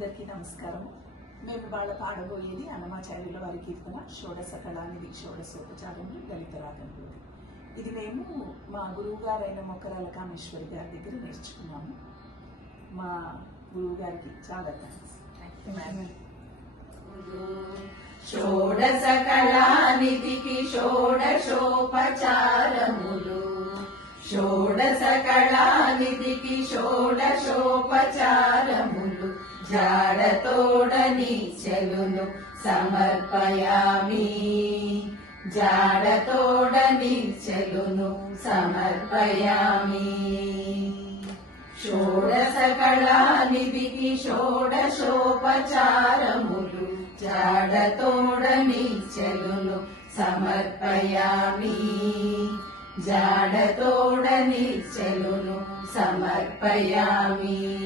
అందరికీ నమస్కారం. మేము వాళ్ళ పాడబోయేది అన్నమాచార్యుల వారి కీర్తన షోడశ కళానిధి షోడశోపచారములు దళిత రాగంలో ఇది మేము మా గురువు గారైన మొక్కరాల కామేశ్వరి గారి దగ్గర నేర్చుకున్నాము. మా గురువు గారికి చాలా థ్యాంక్స్ షోడశ కళానిధికి షోడశోపచారములు. షోడశ కళానిధికి షోడశోపచారములు. జాడతోడని చెలును సమర్పయామి. జాడతోడని చెలును సమర్పయామి. షోడసకళానిధికి షోడశోపచారములు జాడతోడని చెలును సమర్పయామి. జాడతోడని చెలును సమర్పయామి.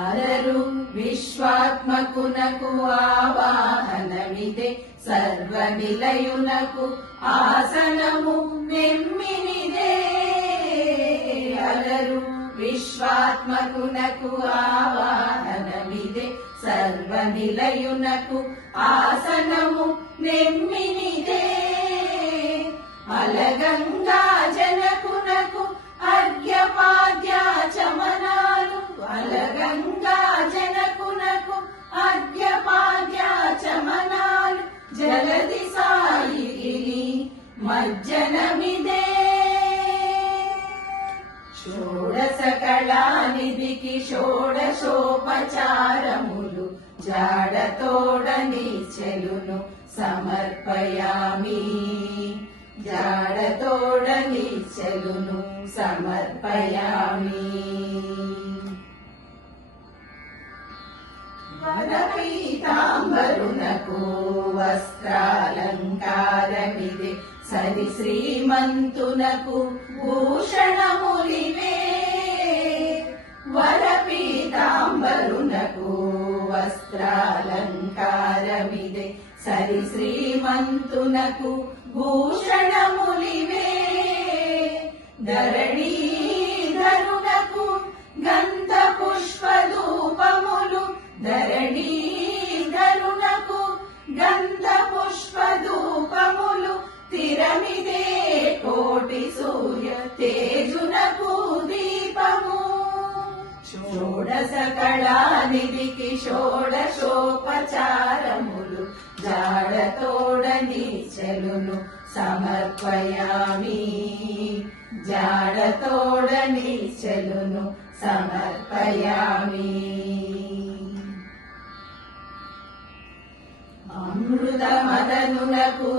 అరరు విశ్వాత్మకునకు ఆవాహనమిదే సర్వ నిలయునకు ఆసనము నెమ్మినిదే అలరు విశ్వాత్మకునకు ఆవాహనమిదే సర్వ నిలయునకు ఆసనము నెమ్మినిదే అలగంగా జన మజ్జనమిదే షోడశ కళానిధికి షోడశోపచారములు జాడతోడని చెలును సమర్పయామి. జాడతోడని చెలును సమర్పయామి. సరి శ్రీమంతునకు భూషణములివే. వరపీతాంబరునకు వస్త్రాలంకారమిదే. సరి శ్రీమంతునకు భూషణములివే. ధరణీధరునకు గంధ తేజునకు దీపము. షోడశ కళానిధికి షోడశోపచారములు జాడతోడని చెలును సమర్పయామి. జాడతోడని చెలును సమర్పయామి. అమృత మదనులకు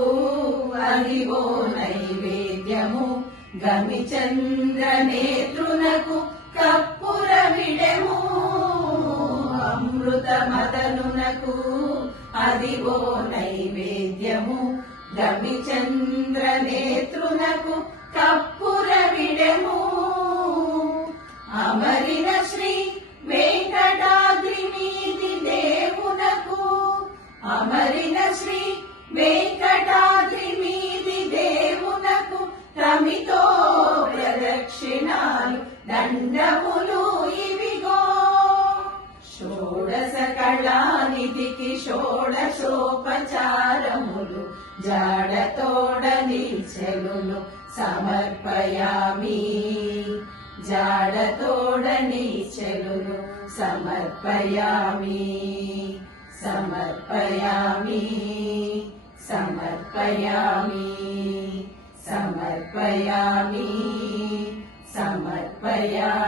అదివో నైవేద్యము. గమిచంద్రనేత్రునకు కప్పుర విడెము. అమృత మదనునకు అదివో నైవేద్యము. గమిచంద్రనేత్రునకు కప్పుర విడెము. అమరి చంద్రములు ఇవిగో. షోడశ కళానిధికి షోడశోపచారములు జాడతోడ చెలును సమర్పయామి. జాడతోడ చెలును సమర్పయామి. సమర్పయామి. సమర్పయామి. సమర్పయామి. సమర్పయామి